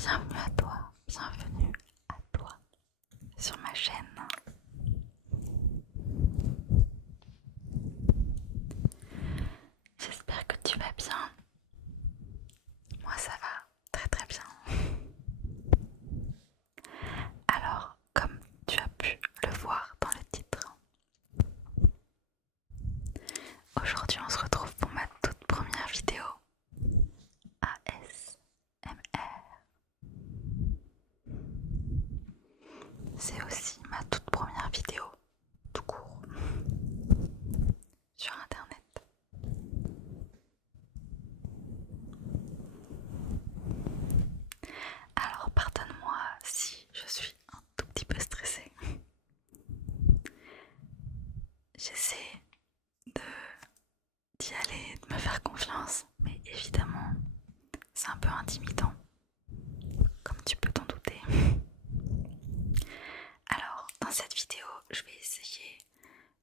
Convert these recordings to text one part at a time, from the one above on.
bienvenue à toi, bienvenue à toi sur ma chaîne. J'espère que tu vas bien. Moi ça va très très bien. Alors, comme tu as pu le voir dans le titre, aujourd'hui on se retrouve pour ma toute première vidéo ASMR. C'est aussi ma toute première vidéo tout court sur internet. Alors pardonne-moi si je suis un tout petit peu stressée. J'essaie d'y aller, de me faire confiance, mais évidemment c'est un peu intimidant, comme tu peux t'en douter. Alors dans cette vidéo je vais essayer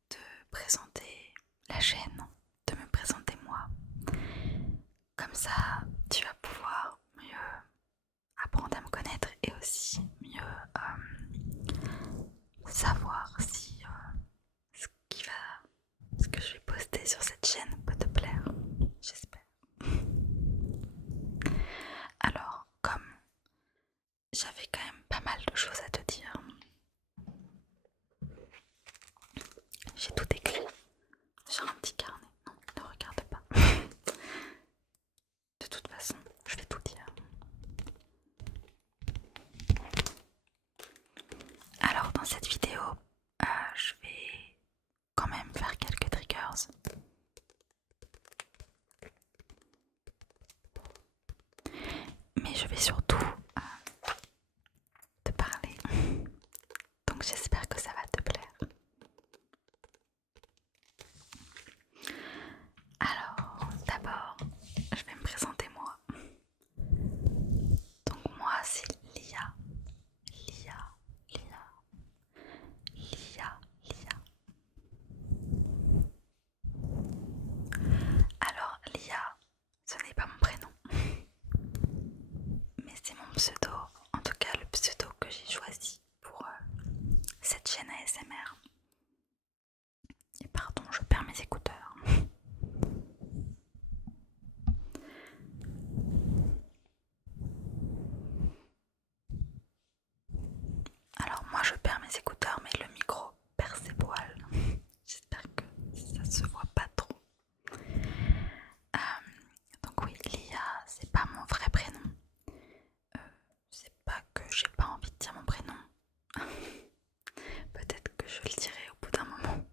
de présenter la chaîne, de me présenter moi. Comme ça tu vas pouvoir mieux apprendre à me connaître et aussi mieux savoir si ce que je vais poster sur cette chaîne peut te plaire, j'espère. Alors, comme j'avais quand même pas mal de choses à te dire, j'ai tout écrit sur un petit carnet. Non, ne regarde pas. De toute façon, je vais tout dire. Alors, dans cette vidéo, je vais quand même faire quelques triggers. Mais je vais surtout te parler. Donc j'espère que ça va te plaire. Alors, d'abord, je vais me présenter moi. Donc moi c'est Lia. Lia, Lia, Lia, Lia. Alors Lia, ce n'est pas mon prénom, mais c'est mon pseudo, en tout cas le pseudo que j'ai choisi pour cette chaîne ASMR. Et pardon, je perds mes écouteurs. Alors moi je perds mes écouteurs, mais le micro perd ses poils. J'espère que ça se voit pas trop. Donc oui, Lia, c'est pas mon vrai prénom. C'est pas que j'ai pas envie de dire mon prénom. Peut-être que je le dirai au bout d'un moment.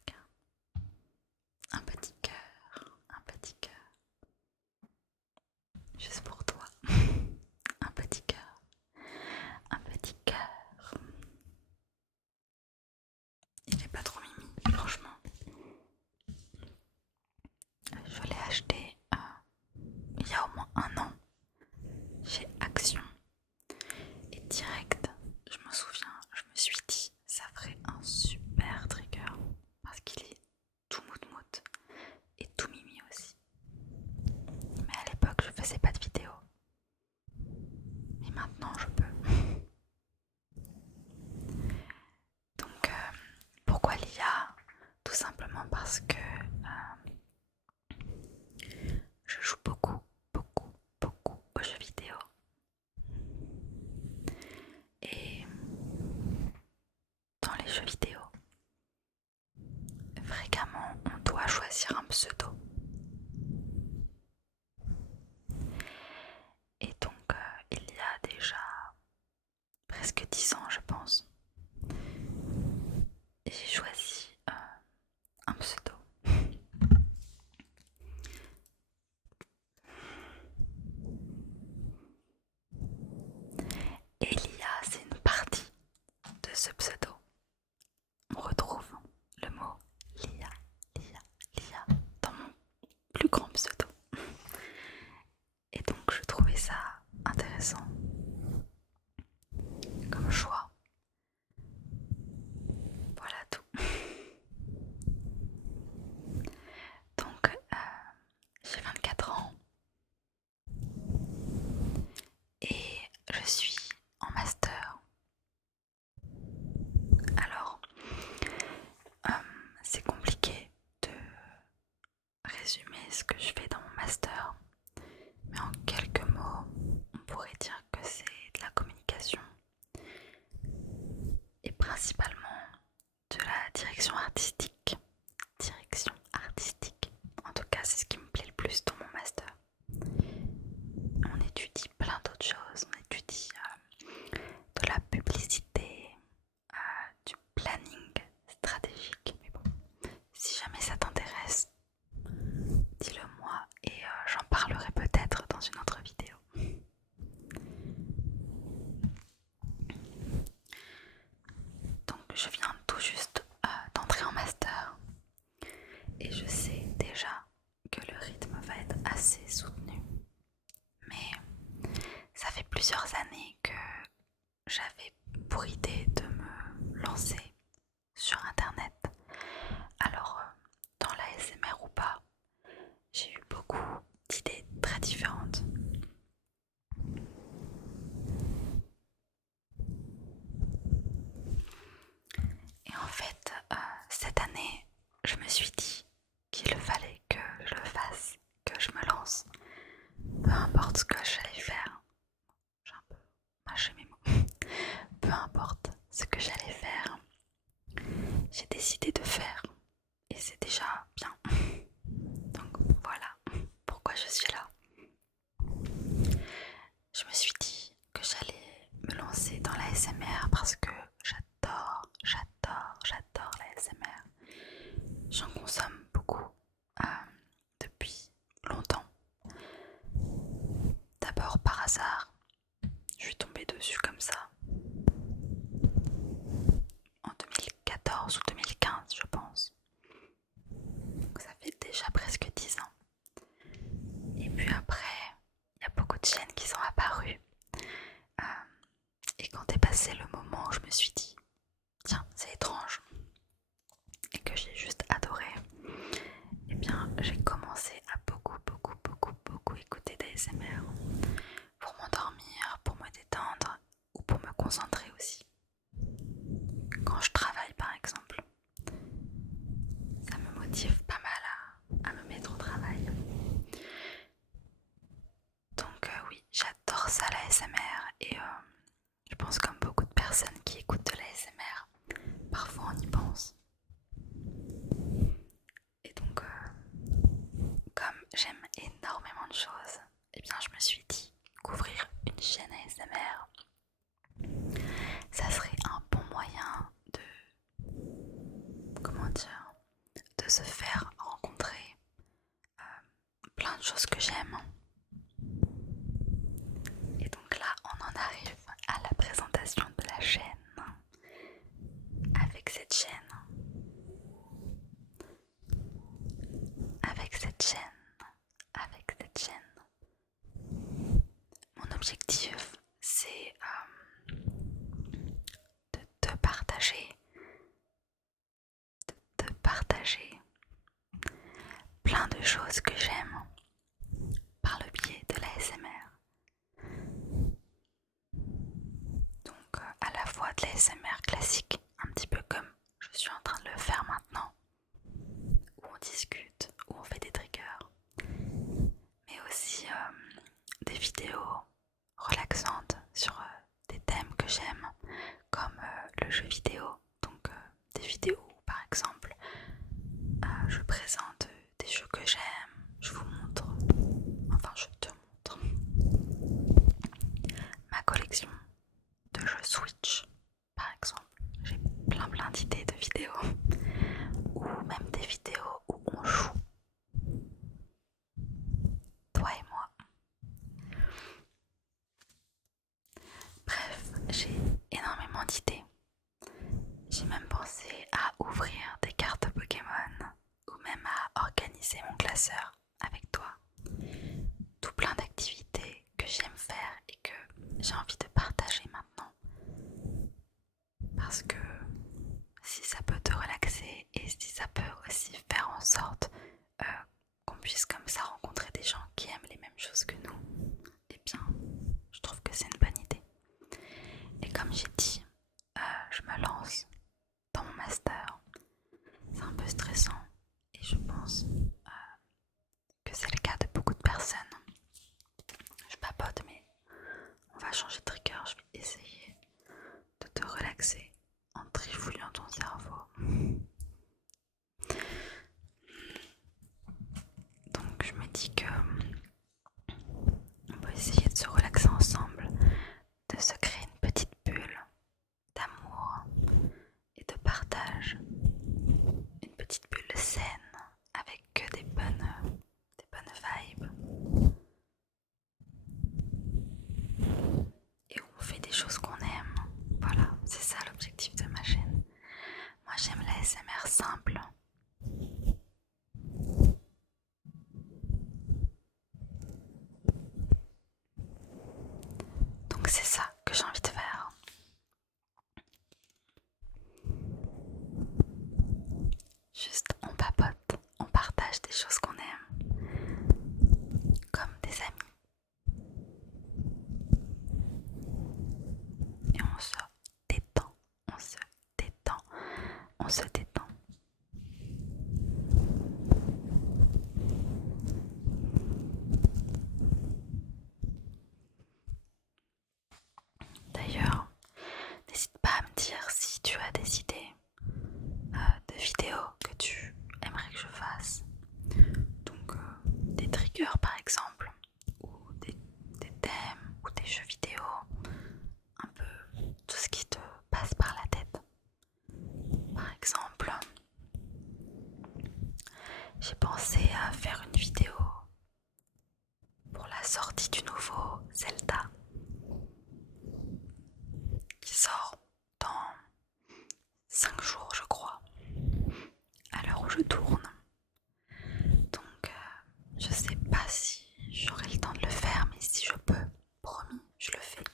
Regarde. Un petit cœur, un petit cœur. Juste pour toi. Un petit cœur, un petit cœur. Il est pas trop mimi, franchement. Je l'ai acheté il y a au moins un an chez Action. Et direct, je me souviens, je me suis dit, ça ferait un super trigger parce qu'il est tout mout et tout mimi aussi. Mais à l'époque, je faisais pas de vidéo. Mais maintenant, je peux. Donc, pourquoi l'IA? Tout simplement parce que je joue beaucoup, beaucoup, beaucoup aux jeux vidéo. Et dans les jeux vidéo, fréquemment, on doit choisir un pseudo. Et donc, il y a déjà presque 10 ans, je pense, j'ai choisi un pseudo. Et l'IA, c'est une partie de ce pseudo. On retrouve le mot Lia, Lia, Lia dans mon plus grand pseudo. Et donc je trouvais ça intéressant comme choix. Voilà tout. Donc j'ai 24 ans. ce que je fais dans mon master, mais en quelques mots, on pourrait dire que c'est de la communication et principalement de la direction artistique. Direction artistique, en tout cas c'est ce qui me plaît le plus dans mon master. On étudie plein d'autres choses, on étudie de la publicité, du planning stratégique, mais bon, si jamais ça t'intéresse, dis-le moi et j'en parlerai peut-être dans une autre vidéo. Donc je viens tout juste d'entrer en master et je sais déjà que le rythme va être assez soutenu, mais ça fait plusieurs années que j'avais pour idée de me lancer sur internet. Alors dans la l'ASMR ou pas, j'ai eu beaucoup d'idées très différentes. Et en fait, cette année, je me suis dit qu'il fallait que je le fasse, que je me lance. Peu importe ce que j'allais faire, j'ai un peu mâché mes mots. Peu importe ce que j'allais faire, j'ai décidé de faire. Et c'est déjà bien. Donc voilà pourquoi je suis là. Je me suis dit que j'allais me lancer dans l'ASMR parce que j'adore l'ASMR. J'en consomme beaucoup depuis longtemps. D'abord par hasard, je suis tombée dessus comme ça en 2014 ou 2015 je pense. Donc ça fait déjà presque 10 ans. Et puis après, il y a beaucoup de chaînes qui sont apparues. Et quand est passé le moment où je me suis dit tiens, c'est étrange et que j'ai juste adoré, et bien j'ai commencé à beaucoup écouter d'ASMR pour m'endormir, pour me détendre ou pour me concentrer aussi. Quand je travaille par exemple, ça me motive pas mal à me mettre au travail. Donc oui, j'adore ça l'ASMR et je pense comme beaucoup de personnes qui écoutent de l'ASMR, parfois on y pense. Et donc comme j'aime énormément de choses, eh bien je me suis dit qu'ouvrir une chaîne ASMR, ça serait un bon moyen de, comment dire, de se faire rencontrer plein de choses que j'aime. Et donc là on en arrive à la présentation de la chaîne. Avec cette chaîne, mon objectif c'est de te partager plein de choses que j'aime par le biais de l'ASMR. Donc à la fois de l'ASMR classique, un petit peu comme je suis en train de le faire maintenant, où on discute, où on fait des triggers, mais aussi des vidéos relaxantes sur des thèmes que j'aime, comme le jeu vidéo. Donc des vidéos où par exemple je présente des jeux que j'aime, je vous montre, enfin je te montre ma collection de jeux Switch par exemple. J'ai plein d'idées de vidéos ou même des vidéos où on joue, toi et moi. Bref, j'ai énormément d'idées. J'ai même pensé à ouvrir des cartes Pokémon ou même à organiser mon classeur avec toi. Tout plein d'activités que j'aime faire et que j'ai envie de partager maintenant. Parce que si ça peut te relaxer et si ça peut aussi faire en sorte qu'on puisse comme ça rencontrer des gens qui aiment les mêmes choses que nous, eh bien je trouve que c'est une bonne idée. Et comme j'ai dit, je me lance dans mon master. C'est un peu stressant et je pense que jeux vidéo, un peu tout ce qui te passe par la tête. Par exemple, j'ai pensé à faire une vidéo pour la sortie du nouveau Zelda qui sort dans 5 jours je crois, à l'heure où je tourne. Donc je sais pas si j'aurai le temps de le faire, mais si je peux, promis, je le fais.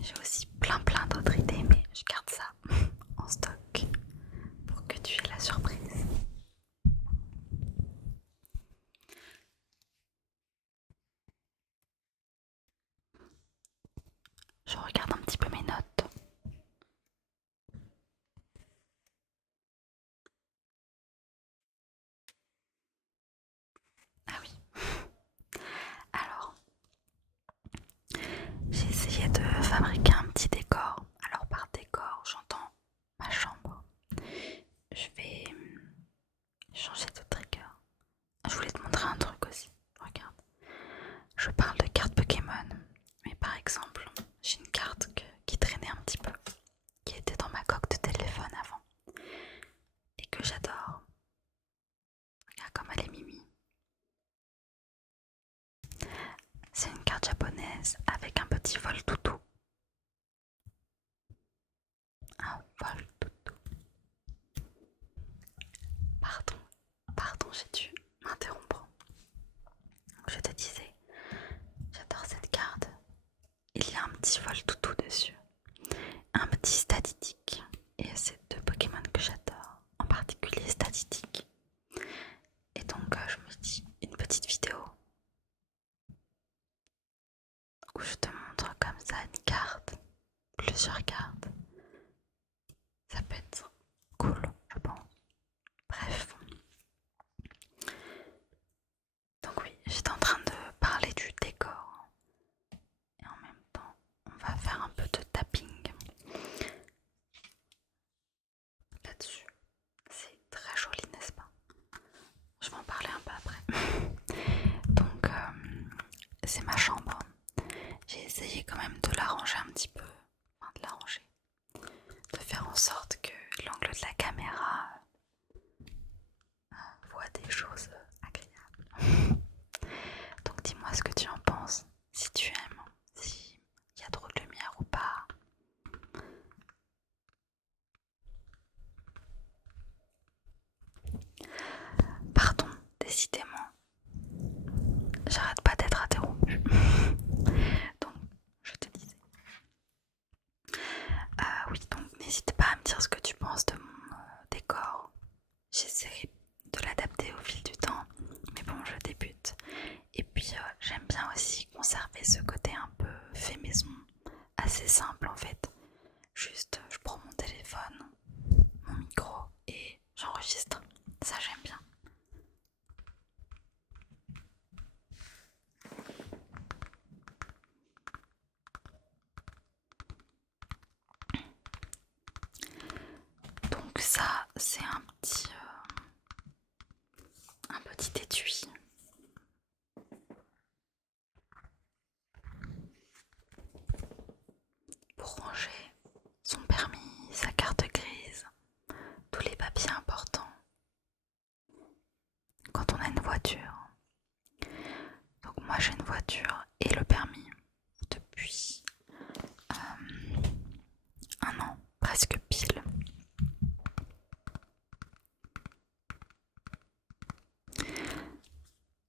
J'ai aussi plein d'autres idées, mais je garde ça en stock pour que tu aies la surprise. Je regarde un petit peu mes notes. Ah oui. Alors, j'ai essayé de fabriquer un petit décor. Alors par décor, j'entends ma chambre. Je vais changer de trigger. Je voulais te montrer un truc aussi. Regarde. Je parle de cartes Pokémon. Mais par exemple, j'ai une carte qui traînait un petit peu, qui était dans ma coque de téléphone avant. Et que j'adore. Regarde comme elle est mimi. C'est une carte japonaise avec un petit vol toutou. Un vol toutou. Pardon, j'ai dû m'interrompre. Donc je te disais, j'adore cette carte. Il y a un petit vol toutou dessus. Un petit Statitique. Et c'est deux Pokémon que j'adore. En particulier Statitique. Et donc je me dis, une petite vidéo où je te montre comme ça une carte, plusieurs cartes. Ça peut être cool, je pense. Bref. Donc oui, j'étais en train de parler du décor. Et en même temps, on va faire un peu de tapping là-dessus. C'est très joli, n'est-ce pas? Je vais en parler un peu après. Donc, c'est ma chambre. J'ai essayé quand même de l'arranger un petit peu. Enfin, de l'arranger. De faire en sorte que l'angle de la caméra voit des choses agréables. Donc dis-moi ce que tu en penses, si tu aimes, s'il y a trop de lumière ou pas. Pardon, décidément, j'arrête pas d'être interrompue. Donc, je te disais. Oui, donc n'hésite pas à me dire ce que tu penses de mon décor. J'essaierai de l'adapter au fil du temps, mais bon, je débute. Et puis j'aime bien aussi conserver ce côté un peu fait maison, assez simple en fait. Juste, je prends mon téléphone, mon micro et j'enregistre. Ça, j'aime bien. Donc ça, c'est un petit étui. Pour ranger son permis, sa carte grise, tous les papiers importants quand on a une voiture. Donc moi j'ai une voiture et le permis depuis un an, presque pile.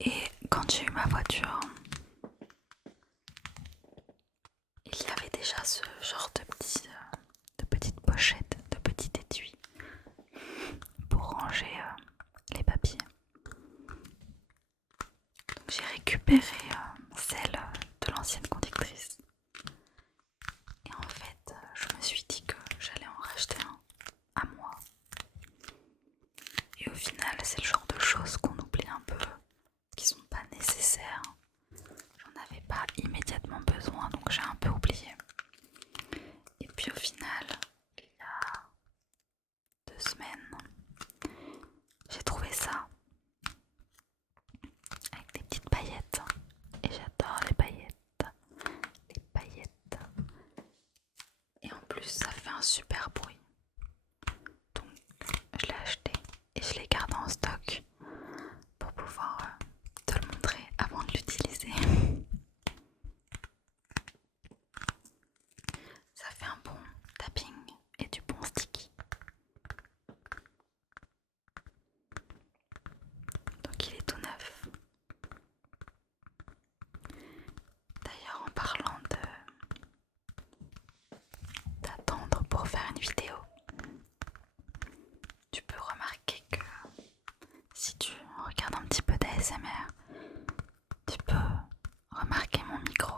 Et quand j'ai eu ma voiture, il y avait déjà ce genre de petites pochettes, de petits étuis pour ranger les papiers. Donc j'ai récupéré celle de l'ancienne conductrice. Et en fait, je me suis dit que j'allais en racheter un à moi. Et au final, c'est le genre de choses qu'on oublie un peu, qui sont pas nécessaires. J'en avais pas immédiatement besoin, donc j'ai un peu oublié. Et puis au final, il y a 2 semaines, j'ai trouvé ça avec des petites paillettes un super bruit. Donc je l'ai acheté et je l'ai gardé en stock pour pouvoir te le montrer avant de l'utiliser. Ça fait un bon tapping et du bon sticky. Donc il est tout neuf. D'ailleurs, en parlant d'attendre pour faire une vidéo, tu peux remarquer que si tu regardes un petit peu d'ASMR, tu peux remarquer mon micro.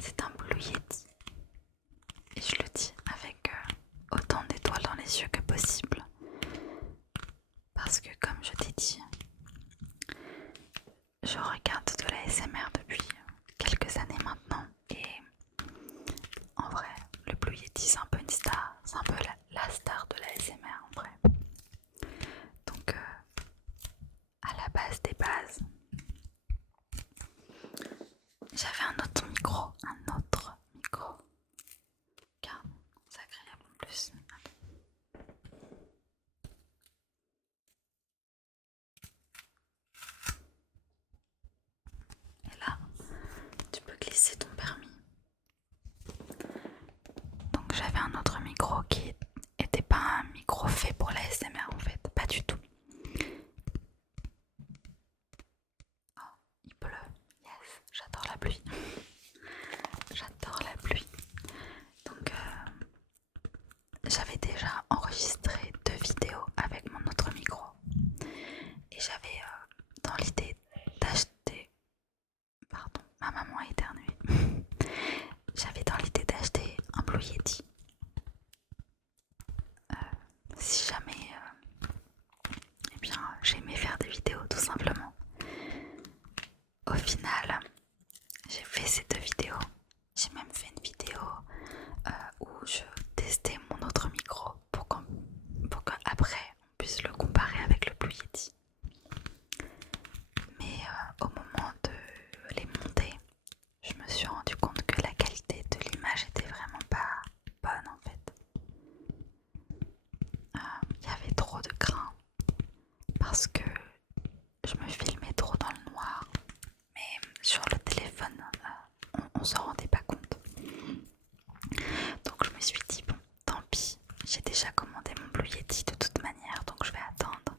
C'est un Blue Yeti et je le dis avec autant d'étoiles dans les yeux que possible parce que comme je t'ai dit, je regarde de l'ASMR depuis quelques années maintenant et en vrai le Blue Yeti c'est un peu une star, c'est un peu la star de l'ASMR en vrai. Donc à la base des bases, j'avais un autre micro, car c'est agréable en plus. Et là, tu peux glisser ton permis. Donc j'avais un autre micro qui était pas un micro fait pour la l'ASMR en fait, pas du tout. Oh, il pleut, yes, j'adore la pluie. J'adore la pluie. Donc j'avais déjà enregistré 2 vidéos avec mon autre micro et j'avais dans l'idée d'acheter, pardon, ma maman a éternué. J'avais dans l'idée d'acheter un Blue Yeti. Si jamais eh bien, j'aimais faire des vidéos tout simplement. Au final, j'ai fait ces 2 vidéos. J'ai même fait une vidéo où je testais mon autre micro pour qu'après on puisse le comparer avec le Blue Yeti. Mais au moment de les monter, je me suis rendu compte que la qualité de l'image était vraiment pas bonne en fait. Il y avait trop de grains parce que je me filmais trop dans le noir. Mais sur le téléphone, on s'en rendait pas compte. Donc je me suis dit bon, tant pis, j'ai déjà commandé mon Blue Yeti de toute manière, donc je vais attendre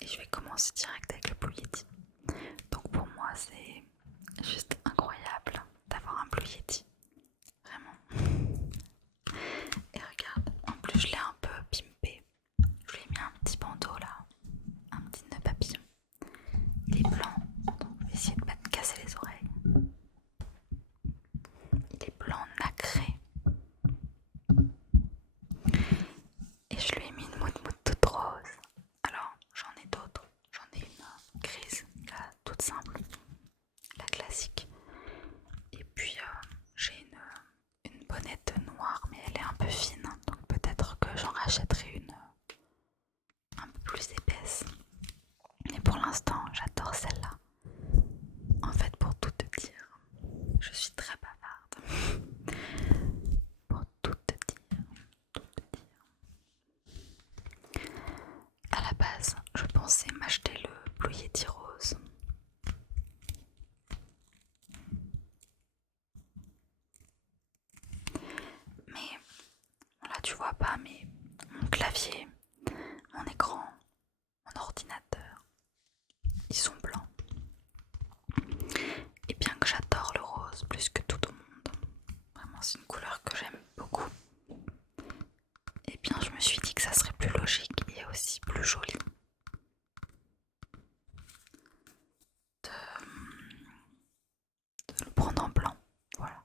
et je vais commencer direct avec le Blue Yeti. Donc pour moi c'est juste incroyable d'avoir un Blue Yeti, vraiment. Et regarde, en plus je l'ai un peu pimpé, je lui ai mis un petit bandeau là, un petit nœud papillon. Il est blanc, donc je vais essayer de pas te casser les oreilles. Il est blanc nacré. Et je lui ai mis une moute toute rose. Alors j'en ai d'autres. J'en ai une grise, là, toute simple, la classique. Et puis j'ai une bonnette noire, mais elle est un peu fine. Donc peut-être que j'en rachèterai une un peu plus épaisse. Mais pour l'instant, j'adore celle-là. En fait, pour tout te dire, je suis très bavarde. Pour tout te dire. À la base, je pensais m'acheter le Blue Yeti rose. Mais là tu vois pas, mais mon clavier, mon écran, mon ordinateur, ils sont blancs. Et bien que j'adore le rose plus que tout au monde, vraiment c'est une couleur que j'aime beaucoup, et bien je me suis dit que ça serait plus logique et aussi plus joli de le prendre en blanc, voilà.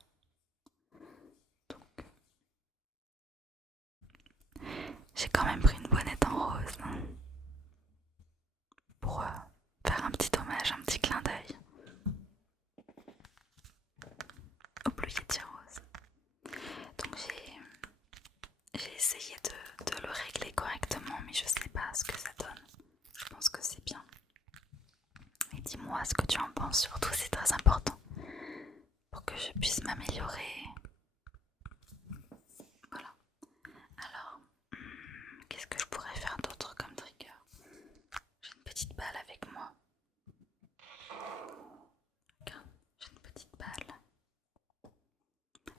Donc j'ai quand même pris une bonnette en rose pour faire un petit hommage, un petit clin d'œil au Blue Yeti rose. Donc j'ai essayé de le régler correctement, mais je sais pas ce que ça donne. Je pense que c'est bien. dis-moi ce que tu en penses, surtout c'est très important pour que je puisse m'améliorer. Voilà. Alors, qu'est-ce que je pourrais faire d'autre comme trigger? J'ai une petite balle avec moi. Regarde, j'ai une petite balle.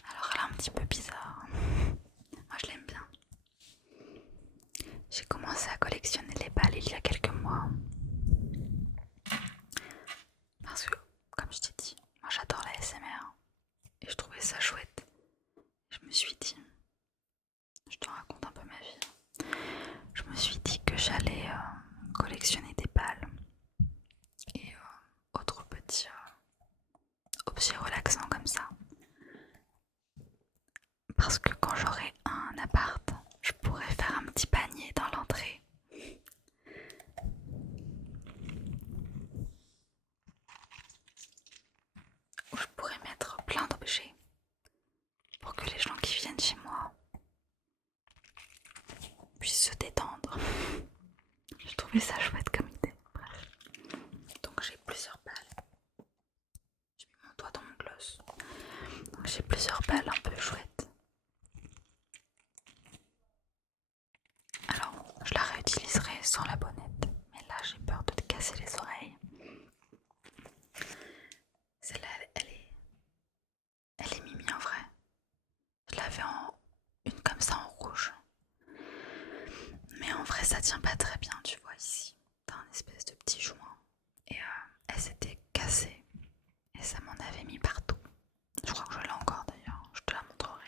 Alors elle est un petit peu bizarre. Moi je l'aime bien. J'ai commencé à collectionner les balles il y a quelques mois. Parce que, comme je t'ai dit, moi j'adore la SMR. Et je trouvais ça chouette. Je me suis dit, je te raconte un peu ma vie. Je me suis dit que j'allais collectionner des balles et autres petits objets relaxants comme ça. Parce que quand j'aurai un appart, je pourrais faire un petit panier dans l'entrée. Où je pourrais mettre plein d'objets pour que les gens qui viennent chez moi puissent se détendre. Je trouvais ça chouette comme idée. Bref. Donc j'ai plusieurs balles. J'ai mis mon doigt dans mon gloss. Donc j'ai plusieurs balles un peu chouettes. Alors je la réutiliserai sans la bonnette. Mais là j'ai peur de te casser les oreilles. Celle-là elle est mimi en vrai. Je l'avais en une comme ça en rouge. Mais en vrai ça tient pas très bien, tu vois ici. T'as un espèce de petit joint. Et elle s'était cassée. Et ça m'en avait mis partout. Je crois que je l'ai encore d'ailleurs. Je te la montrerai.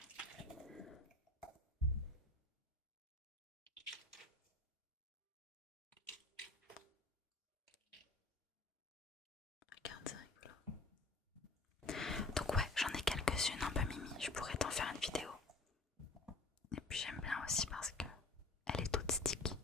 Regarde, c'est rigolo. Donc ouais, j'en ai quelques-unes un peu mimi. Je pourrais t'en faire une vidéo. Et puis j'aime bien aussi parce que elle est toute sticky.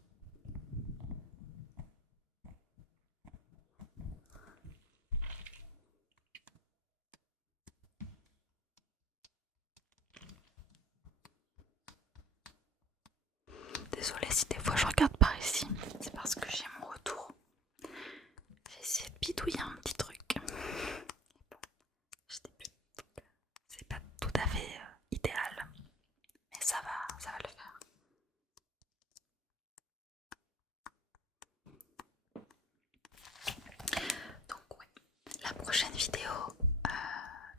Désolée si des fois je regarde par ici, c'est parce que j'ai mon retour. J'ai essayé de bidouiller un petit truc. Bon, c'est pas tout à fait idéal, mais ça va le faire. Donc ouais, la prochaine vidéo,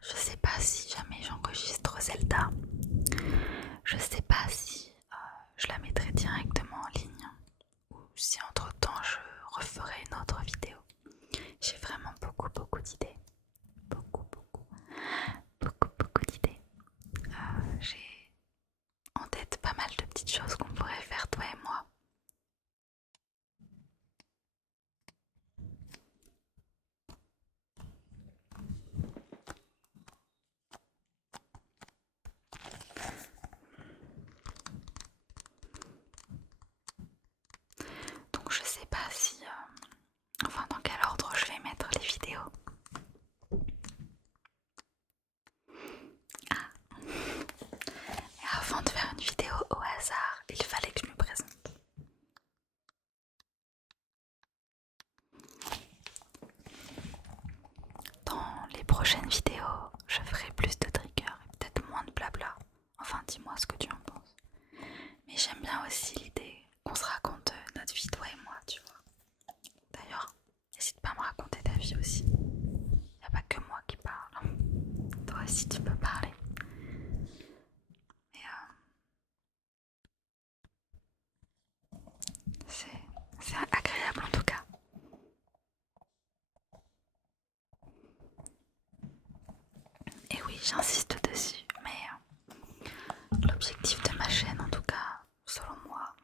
je sais pas si jamais j'enregistre Zelda. Je sais pas si je la mettrai directement en ligne ou si entre temps je referai une autre vidéo. J'ai vraiment beaucoup d'idées. Beaucoup d'idées. J'ai en tête pas mal de petites choses qu'on pourrait faire toi et moi. Donc je sais pas si... enfin dans quel ordre je vais mettre les vidéos. Ah. Et avant de faire une vidéo au hasard, il fallait que je me présente. Dans les prochaines vidéos, je ferai plus de triggers et peut-être moins de blabla. Enfin, dis-moi ce que tu en penses. Mais j'aime bien aussi l'idée qu'on se raconte notre vie, toi et moi, tu vois. D'ailleurs, n'hésite pas à me raconter ta vie aussi. Il n'y a pas que moi qui parle. Toi aussi, tu peux parler. Mais c'est agréable en tout cas. Et oui, j'insiste dessus, mais l'objectif de ma chaîne, en tout cas, selon moi,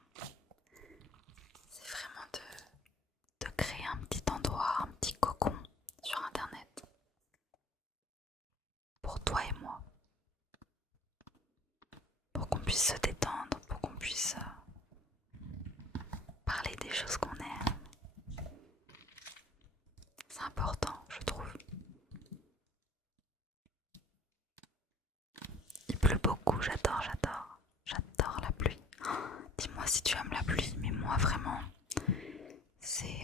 c'est vraiment de créer un petit endroit, un petit cocon sur internet pour toi et moi, pour qu'on puisse se détendre, pour qu'on puisse parler des choses qu'on aime. C'est important, je trouve. Il pleut beaucoup, j'adore la pluie. Oh, dis-moi si tu aimes la pluie, mais moi vraiment, c'est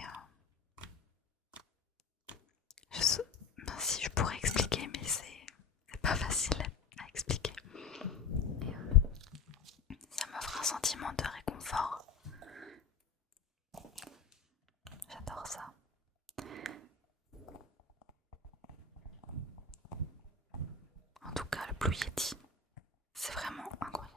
sentiment de réconfort. J'adore ça. En tout cas, le Blue Yeti, c'est vraiment incroyable.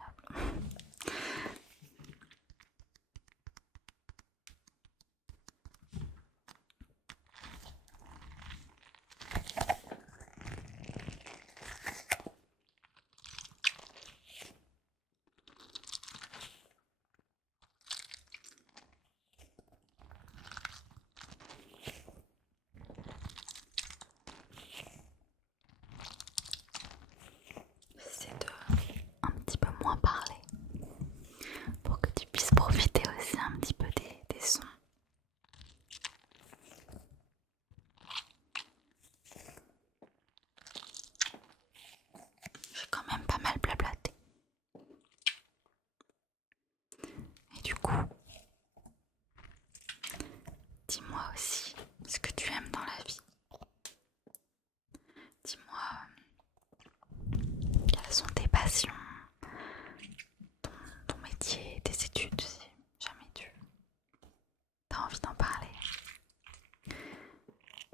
J'essaie de un petit peu moins parler pour que tu puisses profiter aussi un petit peu des sons. J'ai quand même pas mal blablaté. Et du coup, dis-moi aussi ce que tu aimes dans la vie. Dis-moi quelles sont tes passions, ton métier, tes études, si jamais tu as envie d'en parler.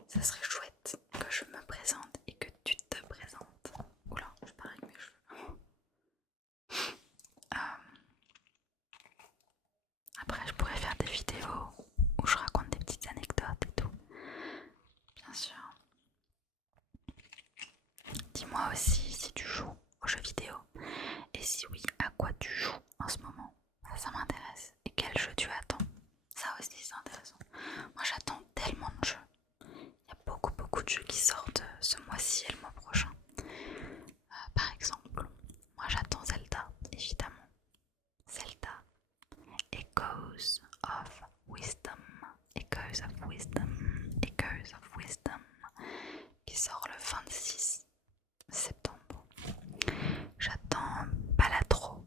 Ça serait chouette que je me présente et que tu te présentes. Oula, je pars avec mes cheveux. Après, je pourrais faire des vidéos où je raconte des petites anecdotes et tout. Bien sûr. Dis-moi aussi si tu joues aux jeux vidéo. Et si oui, à quoi tu joues en ce moment? Ça m'intéresse. Et quel jeu tu attends? Ça aussi, c'est intéressant. Moi, j'attends tellement de jeux. Il y a beaucoup de jeux qui sortent ce mois-ci et le mois prochain. Par exemple, moi j'attends Zelda, évidemment. Zelda, Echoes of Wisdom, Echoes of Wisdom, Echoes of Wisdom, qui sort le 26 septembre. J'attends Balatro,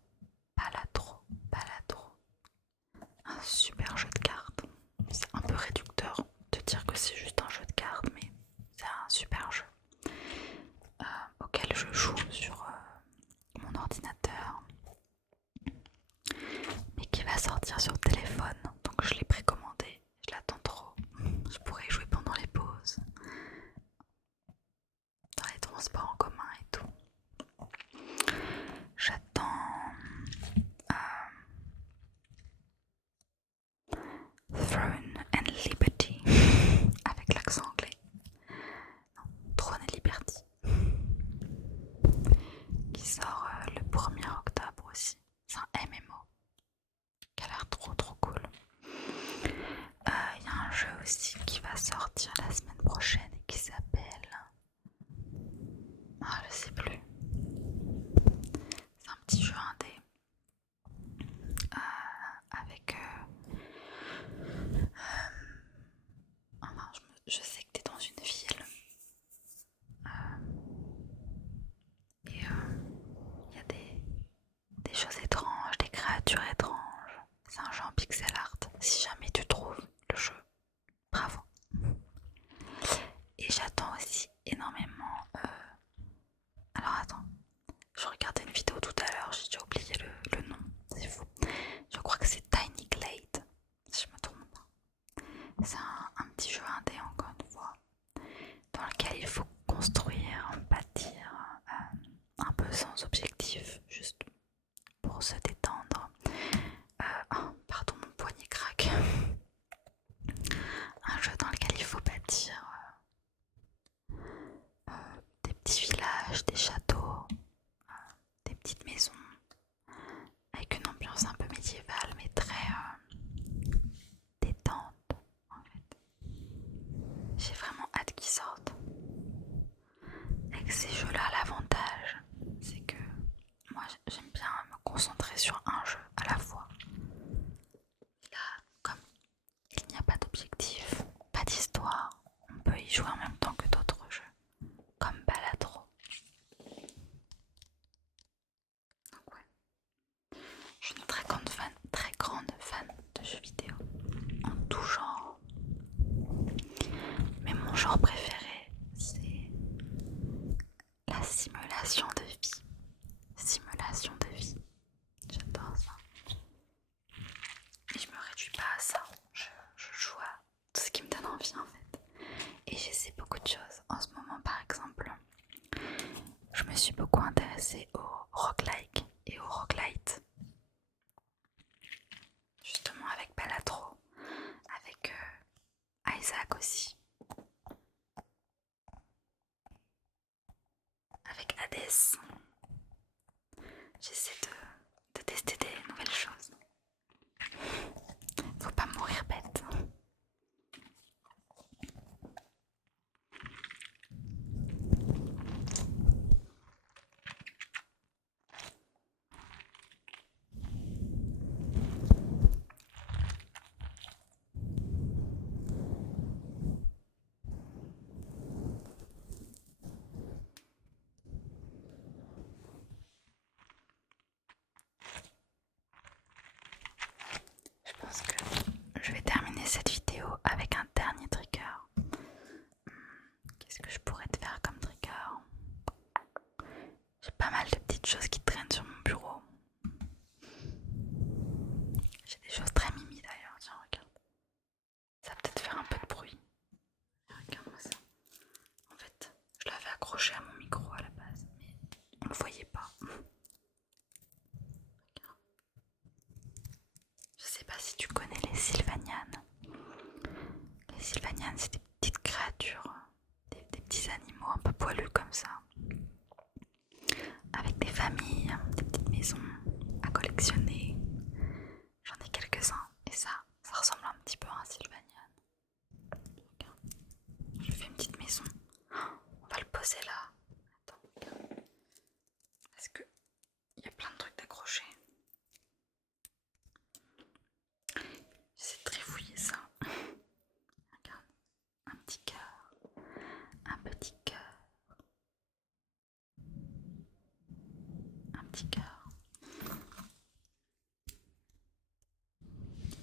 un super jeu de cartes. C'est un peu réducteur de dire que c'est juste un jeu de cartes, mais c'est un super jeu auquel je joue sur mon ordinateur, mais qui va sortir sur téléphone. Donc je l'ai précommandé, je l'attends trop. Je pourrais y jouer pendant les pauses, dans les transports en commun et tout. J'attends Throne and Liberty avec l'accent anglais. Non, Throne and Liberty, qui sort le 1er octobre aussi. C'est un MMO qui a l'air trop cool. Il y a un jeu aussi qui va sortir la semaine prochaine et qui s'appelle... Ah, je sais plus. C'est un petit jeu indé avec... Enfin, je sais que t'es dans une ville et il y a des choses étranges, des créatures étranges. C'est un jeu en pixel art. Si jamais tu trouves le jeu, bravo. beaucoup intéressée au roguelike et au roguelite. Justement avec Balatro, avec Isaac aussi, avec Hades. J'essaie de tester des nouvelles choses. Faut pas mourir bête. Je pense que je vais terminer cette vidéo avec un dernier trigger. Qu'est-ce que je pourrais te faire comme trigger? J'ai pas mal de petites choses qui traînent sur mon bureau. J'ai des choses très mimi d'ailleurs, tiens regarde. Ça va peut-être faire un peu de bruit. Regarde-moi ça. En fait, je l'avais accroché à mon micro à la base, mais on le voyait pas. Regarde. Je sais pas si tu connais les Sylvanianes. Les Sylvanianes, c'est des petites créatures, des petits animaux un peu poilus comme ça, avec des familles, des petites maisons à collectionner. J'en ai quelques-uns et ça ressemble un petit peu à un Sylvanian. Regarde, je fais une petite maison. On va le poser là. Attends, regarde. Parce que il y a plein de trucs d'accrocher. J'essaie de trifouiller ça. Regarde, un petit cœur, un petit cœur, un petit cœur.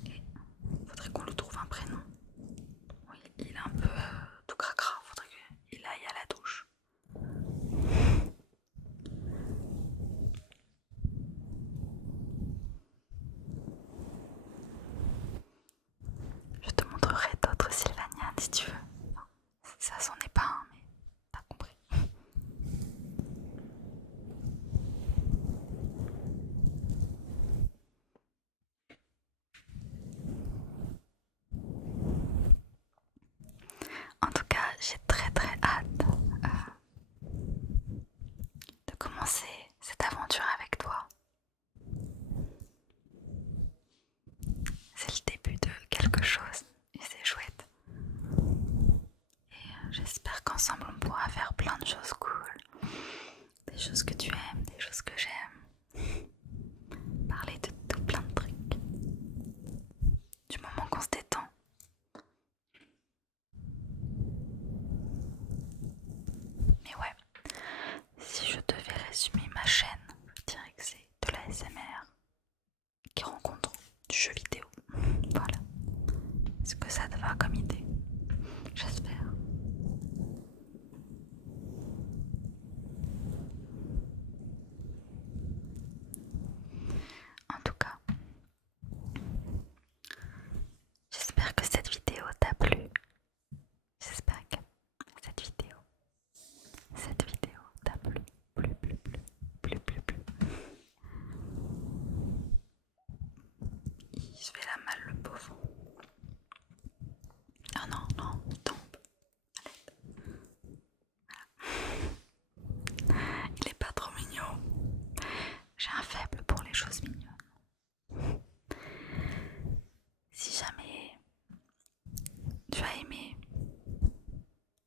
Et faudrait qu'on lui trouve un prénom. Oui, il est un peu tout cracra. Faudrait qu'il aille à la douche. Je te montrerai d'autres Sylvanianes si tu veux. Enfin, ça s'en est pas un, mais t'as compris. En tout cas, j'ai très hâte de commencer cette aventure avec toi. C'est le début de quelque chose et c'est chouette. Et j'espère qu'ensemble on pourra faire plein de choses cool. Des choses que tu aimes, des choses que j'aime. Parler de tout plein de trucs. Du moment qu'on se détend. Mais ouais, si je devais résumer ma chaîne, je dirais que c'est de la SMR qui rencontre du jeu vidéo. Voilà. Est-ce que ça te va comme idée? J'espère. En tout cas, j'espère que cette vidéo t'a plu. J'espère que cette vidéo t'a plu. Plu. Il se fait la malle le pauvre. Ah non, il tombe. Voilà. Il est pas trop mignon. J'ai un faible pour les choses mignonnes. Si jamais tu as aimé,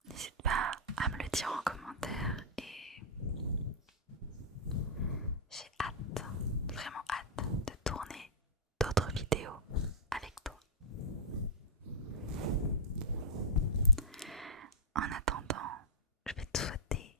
n'hésite pas à me le dire en commentaire et j'ai hâte, vraiment hâte de tourner d'autres vidéos avec toi. En attendant, je vais te souhaiter